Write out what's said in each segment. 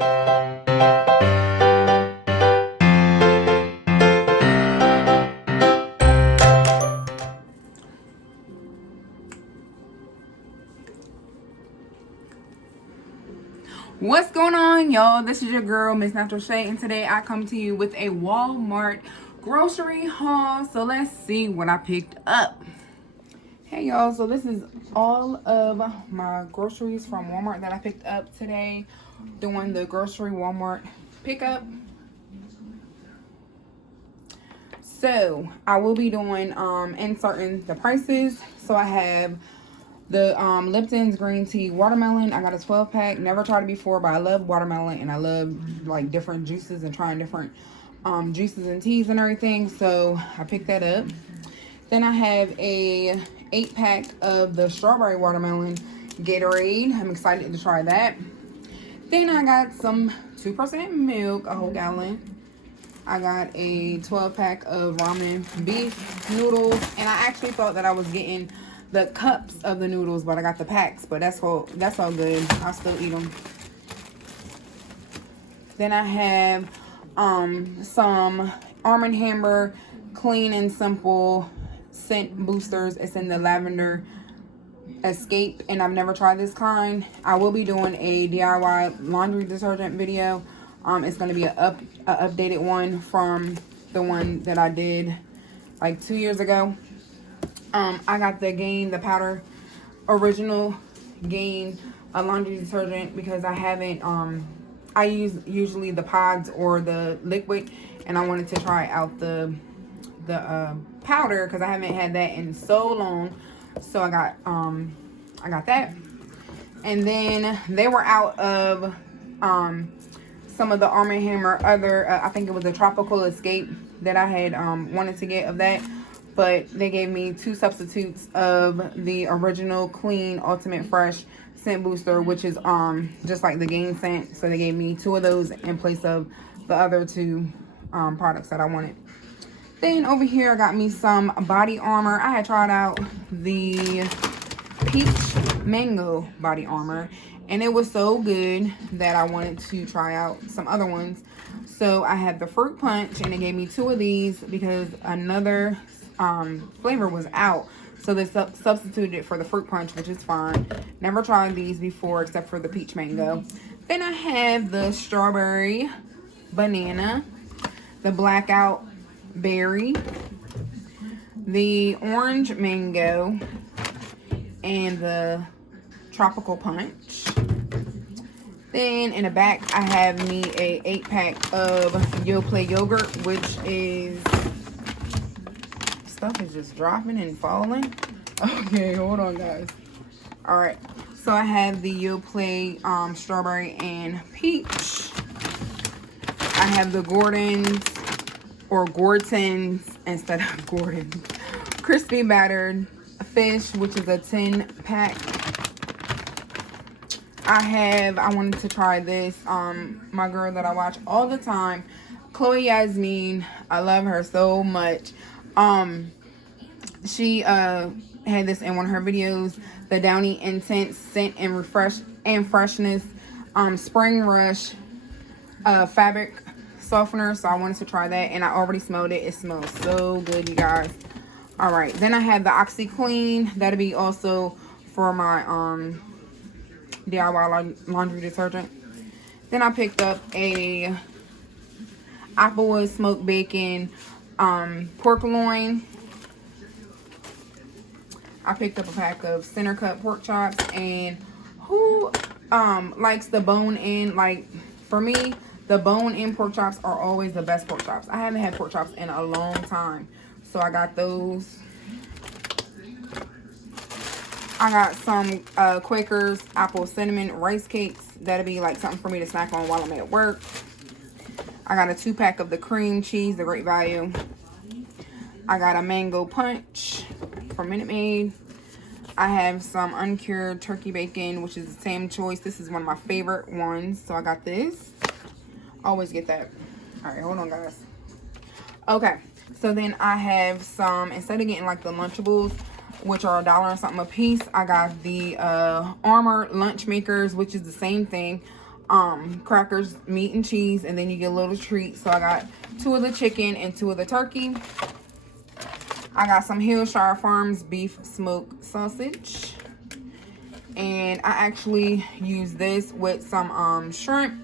What's going on, y'all? This is your girl, MissNaturalShay, and today I come to you with a Walmart grocery haul. So let's see what I picked up. Hey, y'all. So this is all of my groceries from Walmart that I picked up today, doing the grocery Walmart pickup. So I will be doing inserting the prices. So I have the Lipton's green tea watermelon. I got a 12-pack. Never tried it before, but I love watermelon and I love like different juices and trying different juices and teas and everything. So I picked that up. Then I have a 8-pack of the strawberry watermelon Gatorade. I'm excited to try that. Then I got some 2% milk, a whole gallon. I got a 12-pack of ramen beef noodles, and I actually thought that I was getting the cups of the noodles, but I got the packs, but that's all good. I'll still eat them. Then I have some Arm & Hammer clean and simple scent boosters. It's in the lavender escape, and I've never tried this kind. I will be doing a DIY laundry detergent video. It's going to be a updated one from the one that I did like 2 years ago. I got the Gain, the powder, original Gain laundry detergent because I haven't, I use usually the pods or the liquid, and I wanted to try out the powder because I haven't had that in so long. So I got that. And then they were out of some of the Arm & Hammer other, I think it was a Tropical Escape that I had wanted to get of that. But they gave me 2 substitutes of the original clean ultimate fresh scent booster, which is just like the Gain scent. So they gave me 2 of those in place of the other 2 products that I wanted. Then over here I got me some body armor. I had tried out the peach mango body armor, and it was so good that I wanted to try out some other ones. So I had the fruit punch, and they gave me 2 of these because another flavor was out, so they substituted it for the fruit punch, which is fine. Never tried these before except for the peach mango. Then I have the strawberry banana, the blackout berry, the orange mango, and the tropical punch. Then in the back I have me a 8-pack of Yoplait yogurt, which is, stuff is just dropping and falling. Okay, hold on, guys. All right, so I have the Yoplait strawberry and peach. I have the Gordon's or Gorton's instead of Gordon's crispy battered fish, which is a 10-pack. I wanted to try this. My girl that I watch all the time, Chloe Yasmin, I love her so much. She had this in one of her videos, the Downy Intense Scent and Freshness Spring Rush fabric softener. So I wanted to try that, and I already smelled it. It smells so good, you guys. All right, then I have the OxyClean. That'll be also for my DIY laundry detergent. Then I picked up a Applewood smoked bacon pork loin. I picked up a pack of center cut pork chops, and who likes the bone in? Like, for me, the bone in pork chops are always the best pork chops. I haven't had pork chops in a long time, so I got those. I got some Quaker's apple cinnamon rice cakes. That'll be like something for me to snack on while I'm at work. I got a 2-pack of the cream cheese, the Great Value. I got a mango punch from Minute Maid. I have some uncured turkey bacon, which is the same choice. This is one of my favorite ones, so I got this. Always get that. All right, hold on, guys. Okay, so then I have some, instead of getting like the Lunchables, which are $1 and something a piece, I got the Armor lunch makers, which is the same thing. crackers, meat and cheese, and then you get a little treat. So I got 2 of the chicken and 2 of the turkey. I got some Hillshire Farms beef smoked sausage, and I actually used this with some shrimp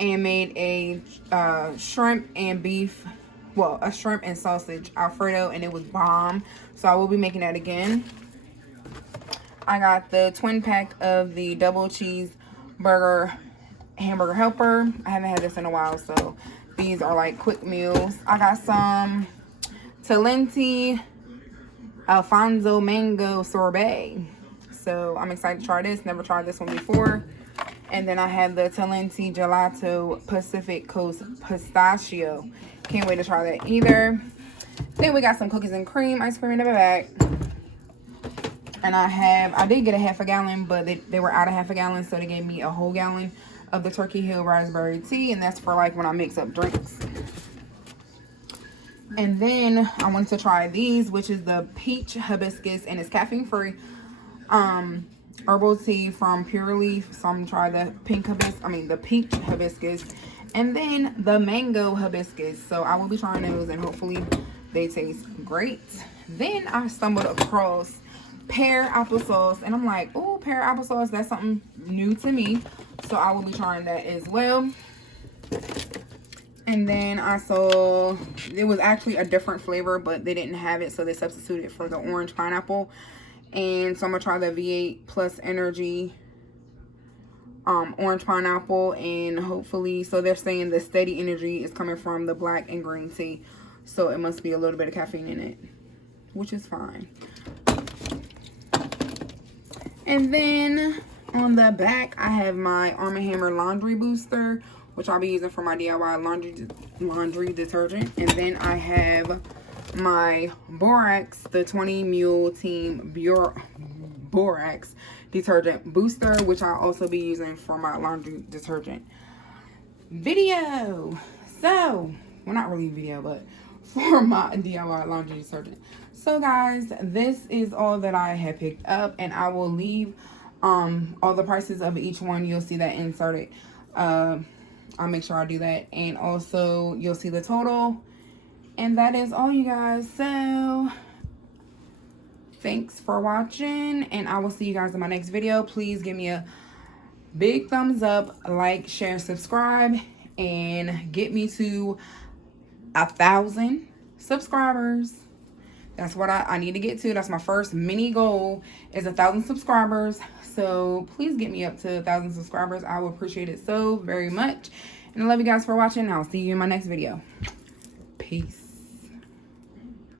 and made a shrimp and beef, well, a shrimp and sausage Alfredo, and it was bomb. So I will be making that again. I got the twin pack of the double cheese burger hamburger helper. I haven't had this in a while, so these are like quick meals. I got some Talenti Alfonso mango sorbet, so I'm excited to try this. Never tried this one before. And then I have the Talenti gelato Pacific Coast pistachio. Can't wait to try that either. Then we got some cookies and cream ice cream in the back. And I did get a half a gallon, but they were out of half a gallon, so they gave me a whole gallon of the Turkey Hill raspberry tea, and that's for like when I mix up drinks. And then I wanted to try these, which is the peach hibiscus, and it's caffeine free herbal tea from Pure Leaf. So I'm gonna try the the peach hibiscus, and then the mango hibiscus. So I will be trying those, and hopefully they taste great. Then I stumbled across pear applesauce, and I'm like, oh, pear applesauce, that's something new to me, so I will be trying that as well. And then I saw it was actually a different flavor, but they didn't have it, so they substituted for the orange pineapple. And so I'm gonna try the V8 Plus Energy orange pineapple, and hopefully, so they're saying the steady energy is coming from the black and green tea, so it must be a little bit of caffeine in it, which is fine. And then on the back, I have my Arm & Hammer laundry booster, which I'll be using for my DIY laundry detergent. And then I have my Borax, the 20 Mule Team Borax detergent booster, which I'll also be using for my laundry detergent video. So, well, not really video, but for my DIY laundry detergent. So guys, this is all that I have picked up, and I will leave all the prices of each one. You'll see that inserted. I'll make sure I do that, and also you'll see the total. And that is all, you guys. So thanks for watching, and I will see you guys in my next video. Please give me a big thumbs up, like, share, subscribe, and get me to 1,000 subscribers. That's what I need to get to. That's my first mini goal, is 1,000 subscribers. So please get me up to 1,000 subscribers. I will appreciate it so very much. And I love you guys for watching. I'll see you in my next video. Peace.